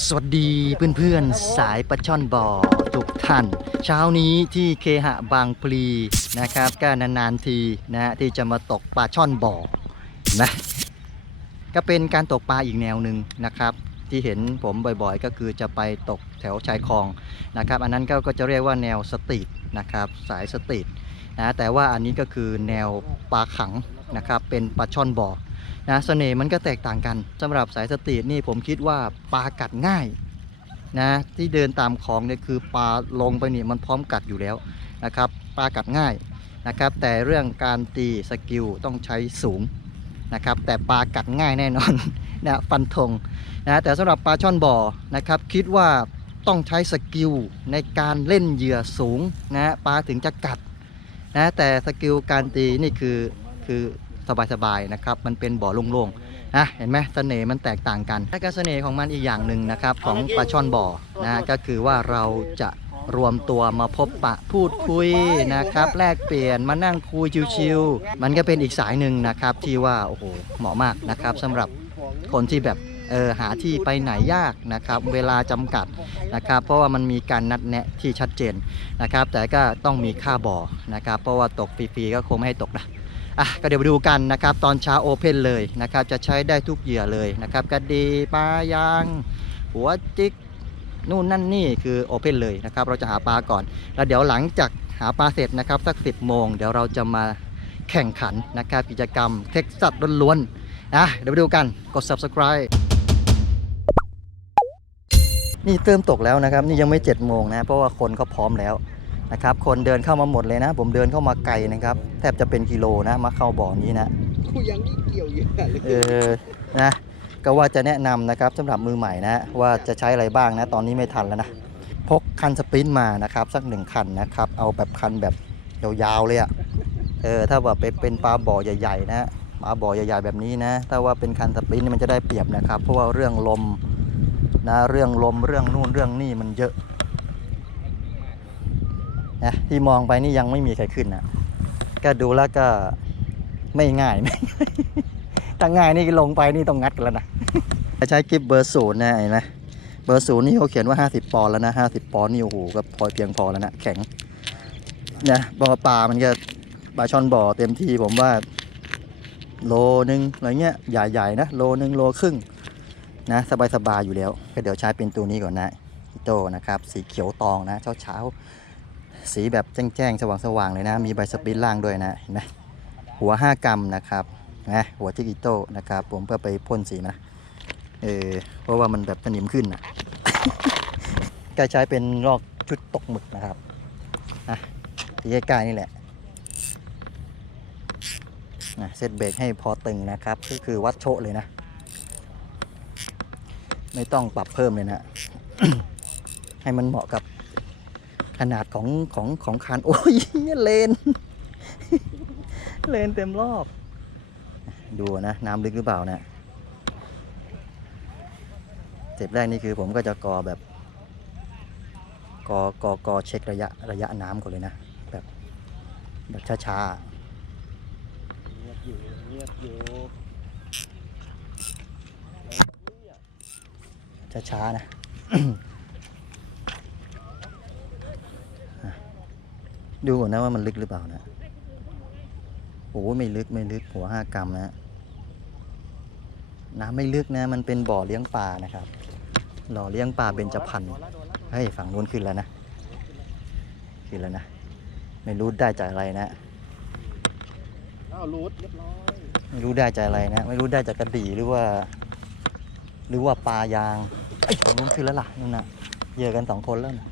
สวัสดีเพื่อนๆ สายปลาช่อนบ่อทุกท่าน เช้านี้ที่เคหะบางพลีนะครับก็นานๆทีนะที่จะมาตกปลาช่อนบ่อนะก็เป็นการตกปลาอีกแนวหนึ่งนะครับ ที่เห็นผมบ่อยๆ ก็คือจะไปตกแถวชายคลองนะครับ อันนั้นก็ก็จะเรียกว่าแนวสตรีทนะครับสายสตรีทนะแต่ว่าอันนี้ก็คือแนวปลาขังนะครับเป็นปลาช่อนบ่อ นะเสน่ห์มันก็แตกต่างกันสำหรับสายสตรีทนี่ผมคิดว่าปลากัดง่ายนะที่เดินตามคลองเนี่ยคือปลาลงไปนี่มันพร้อมกัดอยู่แล้วนะครับปลากัดง่ายนะครับ แต่เรื่องการตีสกิลต้องใช้สูงนะครับ แต่ปลากัดง่ายแน่นอนนะฟันธงนะแต่สำหรับปลาช่อนบ่อนะครับ คิดว่าต้องใช้สกิลในการเล่นเหยื่อสูงนะปลาถึงจะกัดนะแต่สกิลการตีนี่คือคือ สบายๆนะครับ มันเป็นบ่อโล่งๆนะเห็นไหมเสน่ห์มันแตกต่างกันและก็เสน่ห์ของมันอีกอย่างหนึ่งนะครับของปลาช่อนบ่อนะก็คือว่าเราจะรวมตัวมาพบปะพูดคุยนะครับ แลกเปลี่ยนมานั่งคุยชิวๆมันก็เป็นอีกสายหนึ่งนะครับที่ว่าโอ้โหเหมาะมากนะครับสำหรับคนที่แบบเออหาที่ไปไหนยากนะครับ เวลาจำกัดนะครับ เพราะว่ามันมีการนัดแนะที่ชัดเจนนะครับ แต่ก็ต้องมีค่าบ่อนะครับ เพราะว่าตกฟรีๆก็คงไม่ให้ตกนะ อะก็เดี๋ยวไปดูกันนะครับตอนเช้าโอเพนเลยนะครับจะใช้ได้ทุกเหยื่อเลยนะครับกระดีปลายาง หัวจิกนู่นนั่นนี่คือโอเพนเลยนะครับเราจะหาปลาก่อน แล้วเดี๋ยวหลังจากหาปลาเสร็จนะครับสัก 10 โมงเดี๋ยวเราจะมาแข่งขันนะครับกิจกรรมเท็กซัสล้วนๆนะเดี๋ยวไปดูกันกด subscribe นี่เติมตกแล้วนะครับ นี่ยังไม่7โมงนะ เพราะว่าคนเขาพร้อมแล้ว นะครับคนเดินเข้ามาหมดเลยนะ ผมเดินเข้ามาไกลนะครับ แทบจะเป็นกิโลนะมาเข้าบ่อนี้นะกูยังนี่เกี่ยวเยอะเลยเออนะก็ว่าจะแนะนำนะครับสำหรับมือใหม่นะว่าจะใช้อะไรบ้างนะตอนนี้ไม่ทันแล้วนะพกคันสปรินต์มานะครับสักหนึ่งคันนะครับเอาแบบคันแบบยาวๆเลยอะ่ะเออถ้าว่าเป็นเป็นปลาบ่อใหญ่ๆนะปลาบ่อใหญ่ๆแบบนี้นะถ้าว่าเป็นคันสปรินต์นี่มันจะได้เปรียบนะครับ เพราะว่าเรื่องลมนะเรื่องลมเรื่องนู่นเรื่องนี่มันเยอะ นะที่มองไปนี่ยังไม่มีใครขึ้นนะก็ดูแล้วก็ไม่ง่ายไม่ถ้าง่ายนี่ลงไปนี่ต้องงัดกันแล้วนะใช้กิฟเบอร์ศูนย์นะเห็นไหมเบอร์ศูนย์นี่เขาเขียนว่า 50 ปอนด์แล้วนะ 50 ปอนด์นี่โอ้โหก็พอเพียงพอแล้วนะ แข็งนะบ่อปลามันก็ปลาช่อนบ่อเต็มที่ผมว่า โลนึงอะไรเงี้ยใหญ่ๆนะ โลนึงโลครึ่งนะสบายๆอยู่แล้วก็เดี๋ยวใช้เป็นตัวนี้ก่อนนะอิโตนะครับ สีเขียวตองนะเช้าๆ สีแบบแจ้งๆ สว่างๆ เลยนะ มีใบสปรินล่างด้วยนะเห็นไหมหัว 5 กรัมนะครับนะหัวจิกิโต้นะครับ ผมเพื่อไปพ่นสีนะเออเพราะว่ามันแบบสนิมขึ้นนะก็ใช้เป็นลอกชุดตกหมึกนะครับอะที่ใกล้ๆนี่แหละนะเซตเบรกให้พอตึงนะครับ ก็คือวัดโชเลยนะ ไม่ต้องปรับเพิ่มเลยนะ ให้มันเหมาะกับ ขนาดของของของคันโอ้ยเลน เลนเต็มรอบ ดูนะน้ำลึกหรือเปล่านะเต็ปแรกนี่คือผมก็จะกอแบบกอกอกอเช็คระยะระยะน้ำก่อนเลยนะ แบบแบบช้าเงียบอยู่เงียบอยู่ช้าๆนะ ดูก่อนนะว่ามันลึกหรือเปล่านะโอ้ไม่ลึกไม่ลึกหัวห้ากรัมนะน้ำไม่ลึกนะ มันเป็นบ่อเลี้ยงปลานะครับหล่อเลี้ยงปลาเบญจพรรณเฮ้ยฝั่งนู้นขึ้นแล้วนะขึ้นแล้วนะไม่รู้ได้จากอะไรนะอ้ารูดเรียบร้อยไม่รู้ได้จากอะไรนะ ไม่รู้ได้จากกระดี่หรือว่า หรือว่าปลายางไอ้ฝั่งนู้นขึ้นแล้วล่ะนู่นนะเยอะกันสองคนแล้วนะ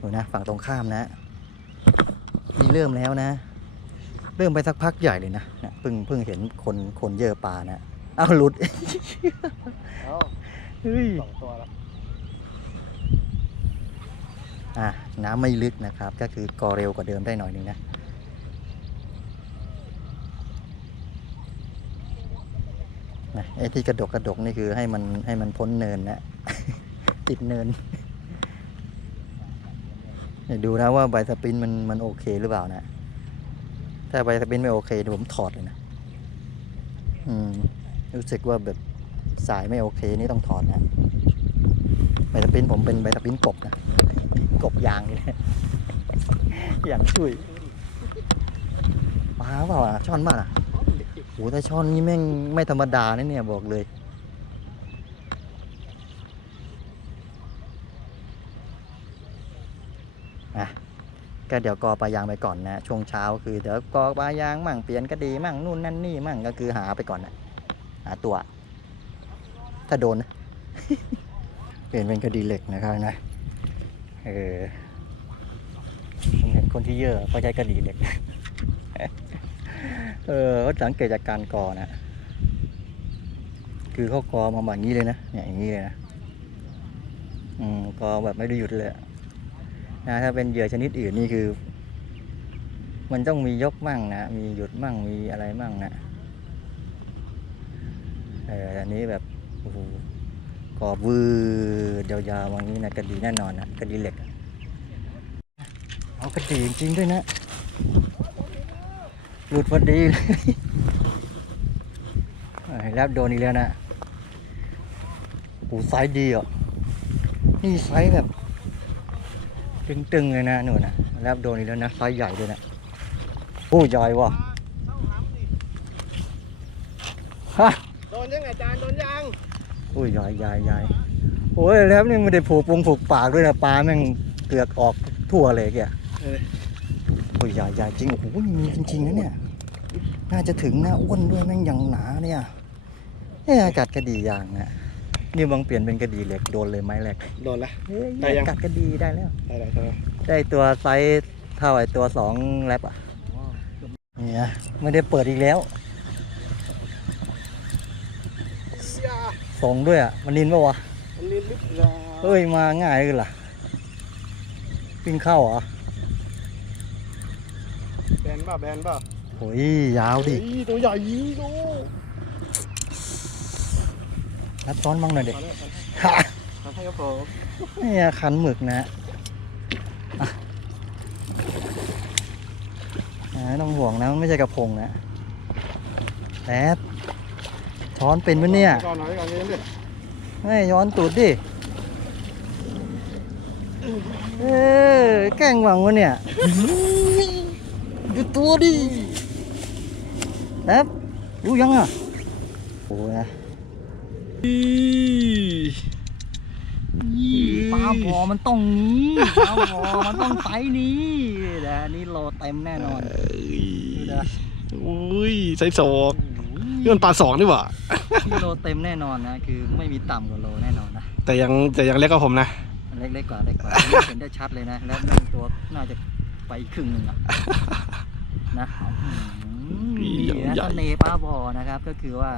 ดูนะฝั่งตรงข้ามนะ เริ่มแล้วนะ เริ่มไปสักพักใหญ่เลยนะเนี่ยเพิ่งเพิ่งเห็นคนคนเยอะปลานะอ้าวหลุดเอ้าเฮ้ยสองตัวแล้วอะน้ำไม่ลึกนะครับ ก็คือกอเร็วกว่าเดิมได้หน่อยหนึงนะนะไอ้ที่กระดกกระดกนี่คือให้มันให้มันพ้นเนินนะ ติดเนิน เดี๋ยวดูนะว่าใบสปรินมันมันโอเคหรือเปล่านะ ถ้าใบสปรินไม่โอเคเดี๋ยวผมถอดเลยนะ อืม รู้สึกว่าแบบสายไม่โอเคนี่ต้องถอดนะใบตะปินผมเป็นใบตะปินกบนะ กบยางนี่แหละอย่างช่วยปลาเปล่าอะช่อนบ้าอะโหแต่ช่อนนี่แม่งไม่ธรรมดานะเนี่ยบอกเลย ก็เดี๋ยวกอปลายางไปก่อนนะ ช่วงเช้าคือเดี๋ยวกอปลายางมั่งเปลี่ยนก็ดีมั่งนู่นนั่นนี่มั่งก็คือหาไปก่อนนะหาตัว ถ้าโดนนะเปลี่ยนเป็นคดีเหล็กนะครับนะเออผมเห็นคนที่เยอะเขาใช้คดีเหล็ก เออเขาสังเกตจากการกอนะคือเขากอมาแบบนี้เลยนะอย่างนี้เลยนะ อืมกอแบบไม่ได้หยุดเลยอะ นะถ้าเป็นเหยื่อชนิดอื่นนี่คือ มันต้องมียกมั่งนะมีหยุดมั่งมีอะไรมั่งนะเอออันนี้แบบโอ้โหกรอบวืดยาวๆอย่างนี้นะกระดีแน่นอนนะกระดีเหล็กเอากระดีจริงๆด้วยนะหลุดพอดีเลยแล้วโดนอีกแล้วนะโอ้โหไซส์ดีอะนี่ไซส์แบบ ตึงๆเลยนะหนูนะแล้วโดนอีกแล้วนะไซส์ใหญ่ด้วยนะโอ้ใหญ่ว่ะฮะโดนยังไงจานโดนยังโอ้ยใหญ่ใหญ่ใหญ่โอ้ยแล้วนี่ไม่ได้ผูกปงผูกปากด้วยนะปลาแม่งเกือกออกทั่วเลยแกโอ้ยใหญ่ใหญ่จริงโอ้โหมีจริงๆนะเนี่ยน่าจะถึงนะอ้วนด้วยแม่งอย่างหนาเนี่ยเนี่ยกัดกระดียางนะ นี่บางเปลี่ยนเป็นกระดีเหล็กโดนเลยไม้แรกโดนละเฮ้ยได้ยัง กัดกระดีได้แล้ว อะไรใช่ไหมได้ตัวไซส์เท่าไอตัวสองแรปอะเนี่ยไม่ได้เปิดอีกแล้วเสียส่งด้วยอะ มันนินปะวะ อันนี้ลึกละเอ้ยมาง่ายเลยล่ะปิ้งเข้าเหรอแบนป่ะแบนป่ะโอ้ยยาวดิเฮ้ยตัวใหญ่ดู รัดซ้อนบ้างหน่อยเด็กทำให้ทำให้ครับผมเนี่ยขันหมึกนะอะอ่าไม่ต้องห่วงนะมันไม่ใช่กระพงนะแป๊บช้อนเป็นปะเนี่ยก่อนหน่อยก่อนนี้ดิไม่ย้อนตูดดิเออแกล้งหวังวะเนี่ยดูตัวดิแป๊บรู้ยังอะโอ้ย นะปลาบอมันต้องนี้ปลาบอมันต้องไซส์นี้แต่อันนี้โลเต็มแน่นอนดูนะอุ้ยไซส์สองนี่มันปลาสองนี่หว่านี่โลเต็มแน่นอนนะคือไม่มีต่ำกว่าโลแน่นอนนะแต่ยังแต่ยังเล็กกว่าผมนะเล็กๆกว่าเล็กกว่าอันนี้เห็นได้ชัดเลยนะแล้วแม่งตัวน่าจะไปอีกครึ่งหนึ่งอะนะอืมนี่นะเสน่ห์ป้าบอนะครับก็คือว่า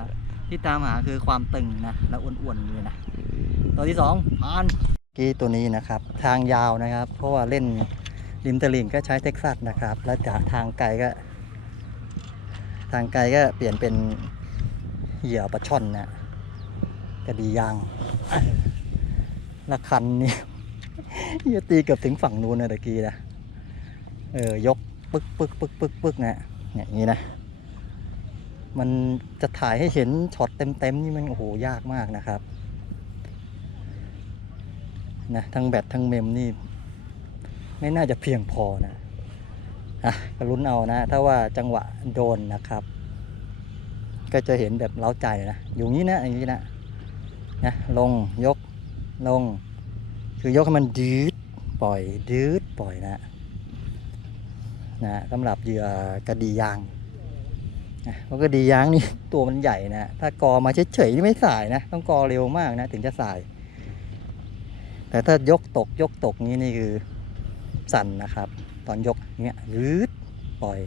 ที่ตามหาคือความตึงนะแล้วอ้วนๆเลยนะตัวที่สองผ่านกี้ตัวนี้นะครับทางยาวนะครับ เพราะว่าเล่นริมตลิ่งก็ใช้เท็กซัสนะครับ แล้วจากทางไกลก็ ทางไกลก็เปลี่ยนเป็นเหยื่อปลาช่อนนะกระดียางละคันนี่อย่าตีเกือบถึงฝั่งนู้นนะตะกี้นะเออยก ปึ๊กปึ๊กปึ๊กปึ๊กปึ๊กนะเนี่ยอย่างนี้นะ มันจะถ่ายให้เห็นช็อตเต็มๆนี่มันโอ้โหยากมากนะครับนะทั้งแบตทั้งเมมนี่ ไม่น่าจะเพียงพอนะอะก็ลุ้นเอานะ ถ้าว่าจังหวะโดนนะครับ ก็จะเห็นแบบเล้าใจนะอยู่งี้นะอย่างนี้นะนะลงยกลง คือยกให้มันดืดปล่อยดืดปล่อยนะนะสำหรับเหยื่อกระดียาง นะเพรากระดียางนี่ตัวมันใหญ่นะ ถ้ากอมาเฉยๆนี่ไม่สายนะ ต้องกอเร็วมากนะ ถึงจะสาย แต่ถ้ายกตกยกตกนี้นี่คือสั่นนะครับ ตอนยกเงี้ยยืดปล่อย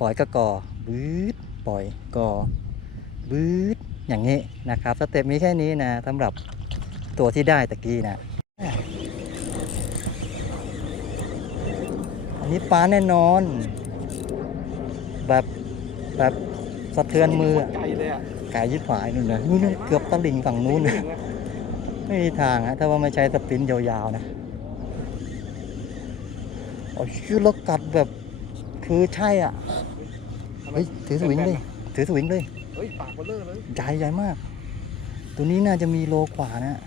ปล่อยก็กอบืดปล่อยกอบืดอย่างนี้นะครับสเต็ปมีแค่นี้นะสำหรับตัวที่ได้ตะกี้นะอันนี้ปลาแน่นอน แบบ แบบสะเทือนมืออะไกลเลยอะกายยิบหายนู่นนะนู่นนะเกือบตะลิงฝั่งนู้นนะไม่มีทางอะถ้าว่าไม่ใช้สปรินต์ยาวๆนะโอ้ยชื่อแล้วกัดแบบคือใช่อะเฮ้ยถือสวิงเลยถือสวิงเลยเฮ้ยปากเบลเลอร์เลยใหญ่ใหญ่มาก ตัวนี้น่าจะมีโลกว่านะ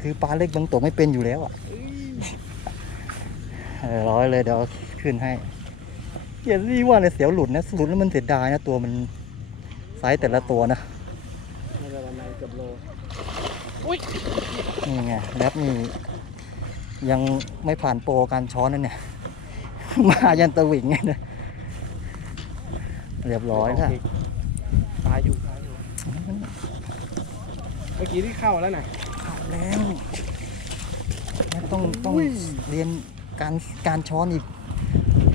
คือปลาเล็กบางตกไม่เป็นอยู่แล้วอะเออร้อยเลยเดี๋ยวเอาขึ้นให้ เกียรี่ว่าเลยเสียวหลุดนะหลุดแล้วมันเสียดายนะตัวมันไซส์แต่ละตัวนะน่าจะประมาณเกือบโลนี่ไงแรปนี่ยังไม่ผ่านโปรการช้อนนั่นเนี่ย มายันตะหวิงไงนะเรียบร้อยแล้วตายอยู่ตายอยู่ เมื่อกี้ที่เข้าแล้วน่ะแล้วแล้วต้องต้องอุ้ยเรียนการการช้อนอีก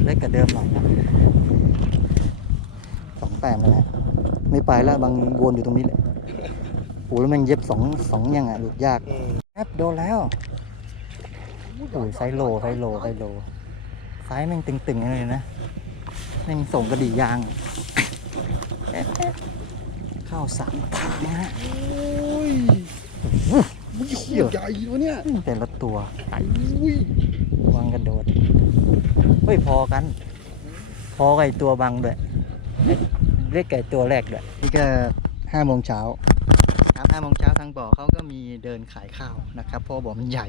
เล็กกว่าเดิมหน่อยนะสองแต้มแล้วนะไม่ไปแล้วบางวนอยู่ตรงนี้แหละโอ้แล้วมันเย็บสองสองยังอะหลุดยากอืมแอบโดนแล้วโอ้ยไซส์โลไซส์โลไซส์โลไซส์แม่งตึงๆเลยนะแม่งส่งกระดี่ยาง เข้าสามทางนะฮะโอ้ยอุ้ยโคตรใหญ่วะเนี่ยแต่ละตัวอุ้ย ระวังกระโดด เฮ้ยพอกัน พอกับตัวบังด้วย เล็กไก่ตัวแรกด้วย นี่ก็ห้าโมงเช้าครับห้าโมงเช้าทางบ่อเขาก็มีเดินขายข้าวนะครับ เพราะบ่อมันใหญ่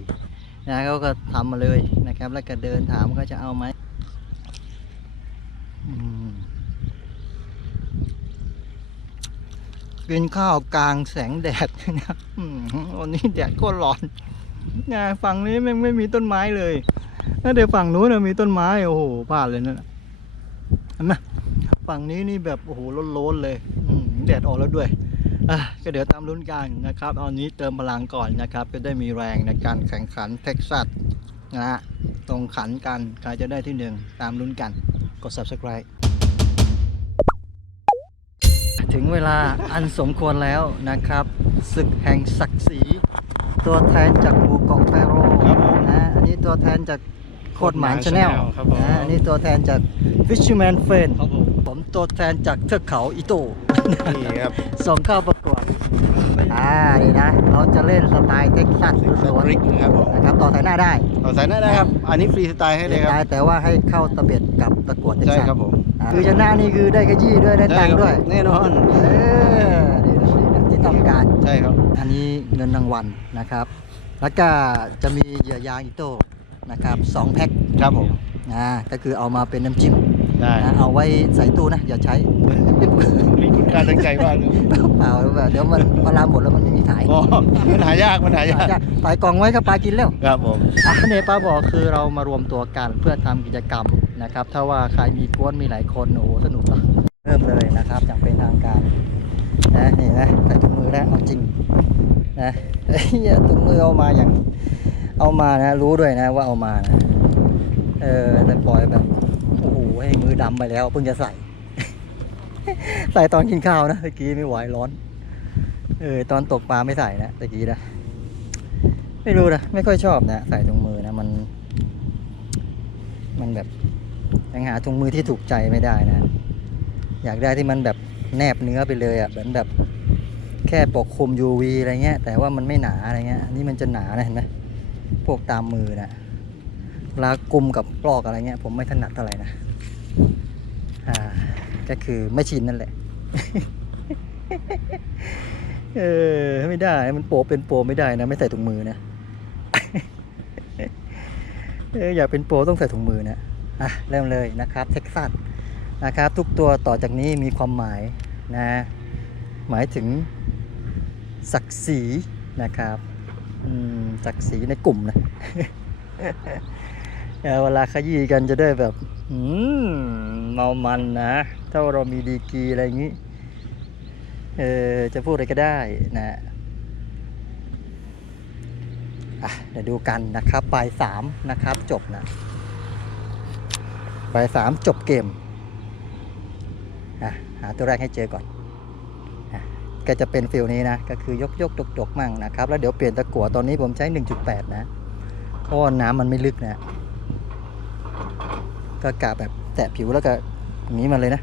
นะเขาก็ทำมาเลยนะครับ แล้วก็เดินถามว่าเขาจะเอาไหมอืมกินข้าวกลางแสงแดดนะอืมวันนี้แดดก็ร้อน นะฝั่งนี้แม่ไม่มีต้นไม้เลยถ้าเดี๋ยวฝั่งนู้นนะมีต้นไม้โอ้โหพลาดเลยนั่นนะฝั่งนี้นี่แบบโอ้โหร้อนๆเลยอืมแดดออกแล้วด้วยก็เดี๋ยวตามลุ้นกันนะครับเอานี้เติมพลังก่อนนะครับจะได้มีแรงในการแข่งขันเท็กซัสนะฮะตรงขันกันใครจะได้ที่หนึ่งตามลุ้นกัน กด subscribe ถึงเวลาอันสมควรแล้วนะครับศึกแห่งศักดิ์ศรี ตัวแทนจากหมู่เกาะแฟโรครับผมนะอันนี้ตัวแทนจากโคดหมานชาแนลครับผม นะอันนี้ตัวแทนจาก Fisherman f r i e n d ครับผมผมตัวแทนจากเทือกเขาอิโต้นี่ครับ ส่งเข้าประกวด อ่า นี่นะ เราจะเล่นสไตล์เท็กซัสสล้วนตริกนะครับผมๆนะครับ ต่อสายหน้าได้เอาใส่หน้าได้ครับ อันนี้ฟรีสไตล์ให้เลยคได้รับแต่ว่าให้เข้าตะเบ็ดกับตะกรวดเท็กใช่ซัสครับผมอ่าคือชนะนี่คือได้ขยี้ด้วยได้ตังค์ด้วยแน่นอนเออนี่นะนี่นะที่ต้องการ ใช่ครับ อันนี้ เงินรางวัลนะครับ แล้วก็จะมีเหยื่อยางอิโต้นะครับสองแพ็คครับผมนะก็คือเอามาเป็นน้ำจิ้มได้นะเอาไว้ใส่ตู้นะ อย่าใช้มีคุณค่าทางใจมากเลยเปล่าแบบเดี๋ยวมันเวลาหมดแล้วมันไม่มีขายอ๋อมันหายากมันหายากจะใส่กล่องไว้ก็ปลากินแล้วครับผมอะเนป้าบอกคือเรามารวมตัวกันเพื่อทำกิจกรรมนะครับ ถ้าว่าใครมีกวนมีหลายคนโอ้โหสนุกอะเริ่มเลยนะครับอย่างเป็นทางการนะนี่นะใส่ถุงมือแล้วเอาจริง นะเฮ้ยถุงมือเอามาอย่างเอามานะ รู้ด้วยนะว่าเอามานะเออแต่ปล่อยแบบโอ้โหให้มือดำไปแล้วเพิ่งจะใส่ ใส่ตอนกินข้าวนะตะกี้ไม่ไหวร้อน เออตอนตกปลาไม่ใส่นะตะกี้นะไม่รู้นะไม่ค่อยชอบนะ ใส่ถุงมือนะมัน มันแบบยังหาถุงมือที่ถูกใจไม่ได้นะ อยากได้ที่มันแบบแนบเนื้อไปเลยอะ่ะเหมือนแบบ แค่ปกคลุม UV อะไรเงี้ย แต่ว่ามันไม่หนาอะไรเงี้ย นี่มันจะหนานะเห็นไหมพวกตามมือนะลากลุมกับปลอกอะไรเงี้ย ผมไม่ถนัดเท่าไหร่นะ อ่า ก็คือไม่ชินนั่นแหละ เออ ไม่ได้ มันโปเป็นโปไม่ได้นะ ไม่ใส่ถุงมือนะ เออ อยากเป็นโปรต้องใส่ถุงมือนะ อะ เริ่มเลยนะครับ เท็กซัสนะครับ ทุกตัวต่อจากนี้มีความหมายนะ หมายถึง ศักดิ์ศรีนะครับศักดิ์ศรีในกลุ่มนะเวลาขยี้กันจะได้แบบอืมเมามันนะ ถ้าเรามีดีกีอะไรอย่างนี้เออจะพูดอะไรก็ได้นะอะเดี๋ยวดูกันนะครับปลายสามนะครับจบนะปลายสามจบเกมอะหาตัวแรกให้เจอก่อน ก็จะเป็นฟิลนี้นะ ก็คือยกยกจกจกมั่งนะครับ แล้วเดี๋ยวเปลี่ยนตะกั่วตอนนี้ผมใช้ 1.8 นะ เพราะว่าน้ำมันไม่ลึกนะ ก็กะแบบแตะผิวแล้วก็อย่างนี้มาเลยนะ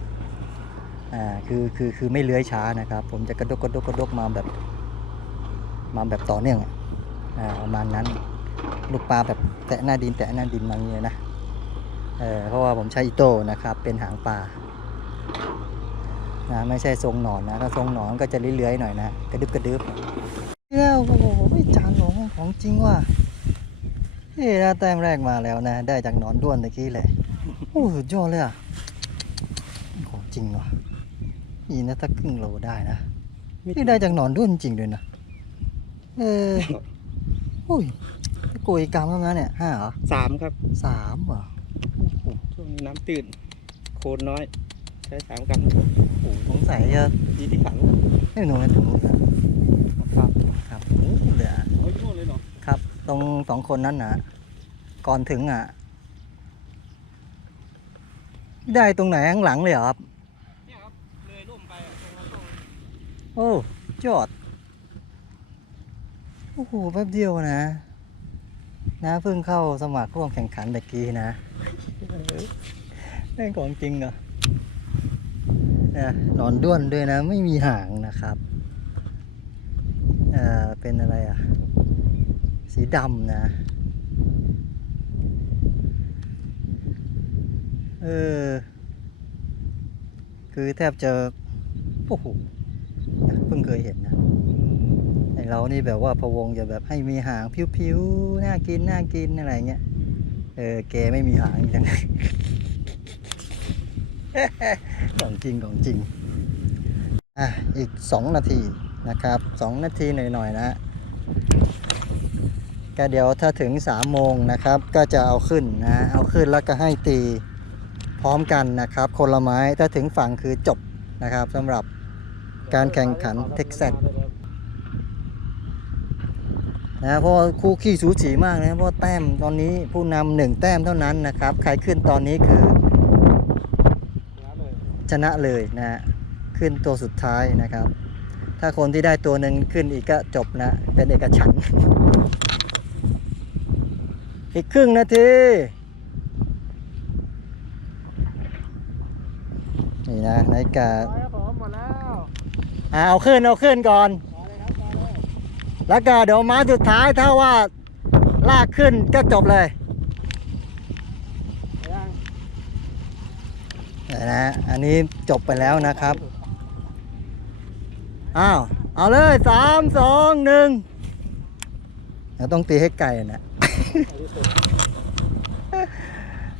อ่า คือ คือ คือไม่เลื้อยช้านะครับ ผมจะกระดกกระดกกระดกมาแบบ มาแบบต่อเนื่อง อ่า ประมาณนั้น ลูกปลาแบบแตะหน้าดินแตะหน้าดินมาอย่างนี้ยนะ เออเพราะว่าผมใช้อิโต้นะครับ เป็นหางปลา นะไม่ใช่ทรงหนอนนะถ้าทรงหนอนก็จะเลื้อยๆหน่อยนะกระดึบกระดึบแล้วโอ้โหจานหลงของของจริงว่ะเฮ้ยนะแต้มแรกมาแล้วนะ ได้จากหนอนด้วนตะกี้เลยโอ้สุดยอดเลยอะของจริงว่ะนี่นะถ้าครึ่งโลได้นะนี่ได้จากหนอนด้วนจริงด้วยนะเออโอ้ยโกยกรัมแล้วนะเนี่ยห้าเหรอสามครับสามเหรอช่วงนี้น้ำตื้นโคนน้อย ใช้สามกรัมโอ้โหสงสัยจะดีที่ขังไม่หนูนะถึงนู้นนะครับครับโอ้เหลือโอ้ยโน่นเลยเนาะครับ ตรงสองคนนั้นนะก่อนถึงอะ ได้ตรงไหนข้างหลังเลยเหรอครับเนี่ยครับเลยร่มไปอะตรงนั้นตรงโอ้ยอดโอ้โหแป๊บเดียวนะนะเพิ่งเข้าสมัครร่วมแข่งขันตะกี้นะเล่นของจริงเหรอเนี่ยหนอนด้วนด้วยนะ ไม่มีหางนะครับเอ่อเป็นอะไรอะ สีดำนะ เออ คือแทบจะโอ้โหเพิ่งเคยเห็นนะไอเรานี่แบบว่าพะวงจะแบบให้มีหางผิวๆ น่ากินน่ากินอะไรเงี้ย เออแกไม่มีหางจัง ของจริงของจริง อะ อีกสองนาทีนะครับสองนาทีหน่อยๆนะก็เดี๋ยวถ้าถึงสามโมงนะครับ ก็จะเอาขึ้นนะ เอาขึ้นแล้วก็ให้ตีพร้อมกันนะครับ คนละไม้ ถ้าถึงฝั่งคือจบนะครับสำหรับการแข่งขันเท็กซัสนะเพราะคู่ขี้สูสีมากนะเพราะแต้มตอนนี้ผู้นำหนึ่งแต้มเท่านั้นนะครับ ใครขึ้นตอนนี้คือ ชนะเลยนะฮะขึ้นตัวสุดท้ายนะครับ ถ้าคนที่ได้ตัวหนึ่งขึ้นอีกก็จบนะ เป็นเอกฉันท์อีกครึ่งนาที นี่นะนาฬิกาครับผมหมดแล้วอ่าเอาขึ้นเอาขึ้นก่อน แล้วก็เดี๋ยวม้าสุดท้ายถ้าว่าลากขึ้นก็จบเลย ยัง เดี๋ยว นะ อันนี้จบไปแล้วนะครับ อ้าว เอาเลยสามสองหนึ่งเราต้องตีให้ไก่นะ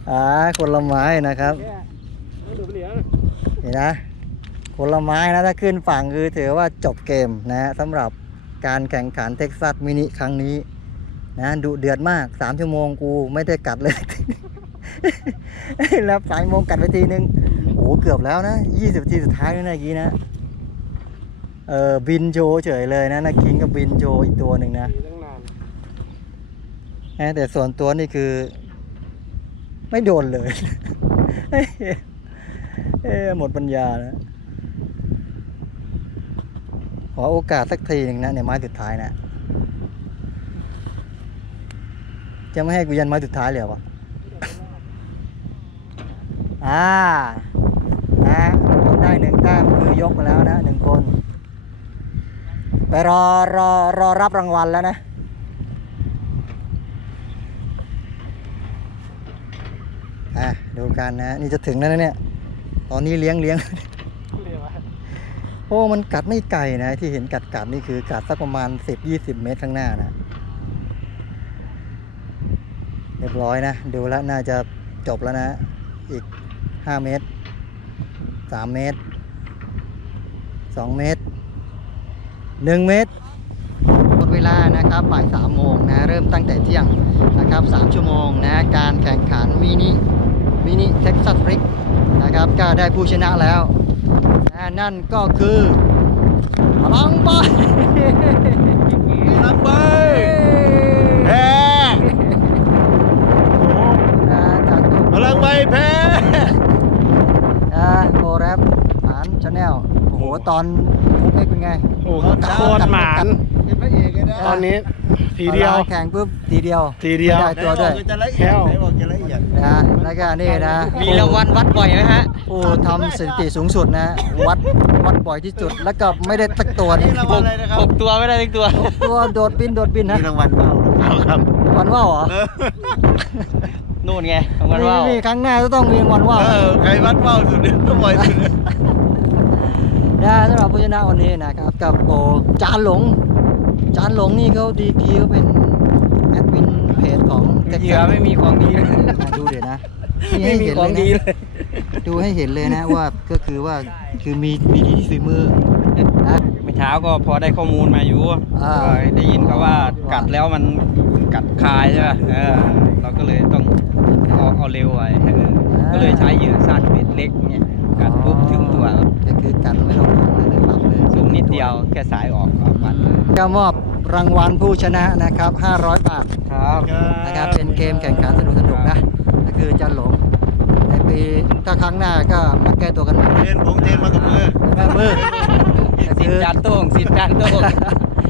อ่าคนละไม้นะครับเห็นี่นะคนละไม้นะ ถ้าขึ้นฝั่งคือถือว่าจบเกมนะฮะสำหรับการแข่งขันเท็กซัสมินิครั้งนี้นะดุเดือดมากสามชั่วโมงกูไม่ได้กัดเลย แล้วสายโมงกัดไปทีนึง เกือบแล้วนะยี่สิบทีสุดท้ายนี่นะเมื่อกี้นะ เออบินโชว์เฉยเลยนะนะคิงก็บินโชว์อีกตัวหนึ่งนะดีตั้งนานนะแต่ส่วนตัวนี่คือ ไม่โดนเลย เอ๊ะหมดปัญญาแล้วขอโอกาสสักทีหนึ่งนะในไม้สุดท้ายนะ จะไม่ให้กูยันไม้สุดท้ายเลยเหรอวะอ่านะคน ได้หนึ่งแต้มคือยกมาแล้วนะหนึ่งคน ไปรอรอรอรับรางวัลแล้วนะอะดูกันนะ นี่จะถึงแล้วนะเนี่ย ตอนนี้เลี้ยงเลี้ยงเรียกว่าโอ้มันกัดไม่ไกลนะ ที่เห็นกัดกัดนี่คือกัดสักประมาณสิบยี่สิบเมตรข้างหน้านะเรียบร้อยนะ ดูแล้วน่าจะจบแล้วนะ อีกห้าเมตร สามเมตรสองเมตรหนึ่งเมตรหมดเวลานะครับบ่ายสามโมงนะเริ่มตั้งแต่เที่ยงนะครับสามชั่วโมงนะการแข่งขันมินิมินิเท็กซัสฟริกนะครับก็ได้ผู้ชนะแล้วนะนั่นก็คือพลังใบลังใบแพ้นะจากตัวพลังใบแพ้นะ โกแรปหานชาแนลโอ้โห ตอนฟุกเอ็กเป็นไงโอ้โหโคตรหมานเป็นพระเอกเลยนะตอนนี้ทีเดียวตอนแรกแข่งปุ๊บทีเดียวทีเดียวไม่ได้ตัวด้วยจะละเอียดไหนบอกจะละเอียดนะแล้วก็นี่นะ มีรางวัลวัดบ่อยไหมฮะผู้ทำสถิติสูงสุดนะ วัดวัดบ่อยที่สุดแล้วก็ไม่ได้ตักตัวนี่รางวัลอะไรนะครับหกตัวไม่ได้ทั้งตัวตัวโดดบินโดดบินนะมีรางวัลเปล่าเอาครับวันว่าวเหรอ นู่นไงรางวัลว่าวนี่ครั้งหน้าจะต้องมีวันว่าวเออใครวัดเป้าสุดเนี่ยก็บ่อยสุดเนี่ยนะสำหรับผู้ชนะวันนี้นะครับกับโปจานหลง จานหลงนี่เขาดีกรีเขาเป็นแอดมินเพจของเหยื่อไม่มีของดีเลยอะดูเดี๋ยวนะนี่ไม่ให้มีเห็นขอเลงยดีนะเลยดูให้เห็นเลยนะว่าก็คือว่าคือมีมีดีที่ฝีมือนะ เมื่อเช้าก็พอได้ข้อมูลมาอยู่อ่าเออได้ยินเขาว่าว่ากักัดแล้วมันกัดคายใช่ป่ะเออเราก็เลยต้อง เอาเอาเร็วไว้เออก็เลยใช้เหยื่อสั้นเบ็ดเล็กเนี่ยกัดปุ๊บถึงตัวก็คือกันไม่ต้องลงเลยเลยปรับเลยสูงนิดเดียวแค่สายออกออกปัดเลยก็มอบรางวัลผู้ชนะนะครับ 500 บาทครับนะครับเป็นเกมแข่งขันสนุกสนุกๆนะก็คือจะหลงในปีถ้าครั้งหน้าก็มาแก้ตัวกันใหม่เทนผมเทนมากับมือแก้มือก็สิคืทอธิ์จานโต้งสิทธิ์จานโต้ง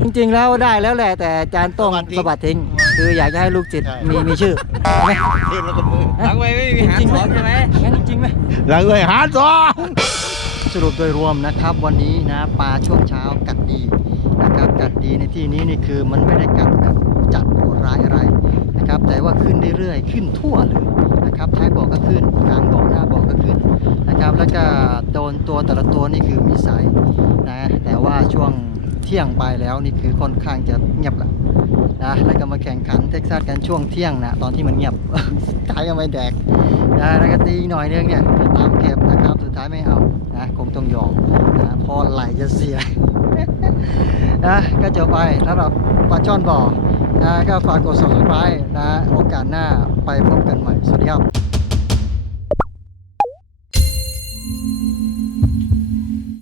จริงๆแล้วได้แล้วแหละแต่อาจารย์ต้องสะบัดทิ้ง คืออยากจะให้ลูกจิตมีมีชื่อใช่ไหมเทนมากับมือหลังไว้ไม่มีหาจริงสไหมองใช่ไหมงั้นจริงไหมหลังเลยหาสองสรุปโดยรวมนะครับวันนี้นะปลาช่วงเช้ากัดดีนะครับกัดดีในที่นี้นี่คือมันไม่ได้กัดแบบจัดโหดร้ายอะไรนะครับ แต่ว่าขึ้นเรื่อยๆขึ้นทั่วเลยนะครับท้ายบ่อก็ขึ้นกลางบ่อหน้าบ่อก็ขึ้นนะครับ แล้วก็โดนตัวแต่ละตัวนี่คือมีสายนะแต่ว่าช่วงเที่ยงไปแล้วนี่คือค่อนข้างจะเงียบละ นะแล้วก็มาแข่งขันเท็กซัสกันช่วงเที่ยงนะตอนที่มันเงียบท้ายยังไม่แดกนะแล้วก็ตีหน่อยนึงเนี่ยตามเก็บนะครับสุดท้ายไม่เอานะคงต้องยอมนะพอไหลจะเสียนะก็จบไปสำหรับปลาช่อนบ่อนะก็ฝากกด subscribe นะโอกาสหน้าไปพบกันใหม่ สวัสดีครับ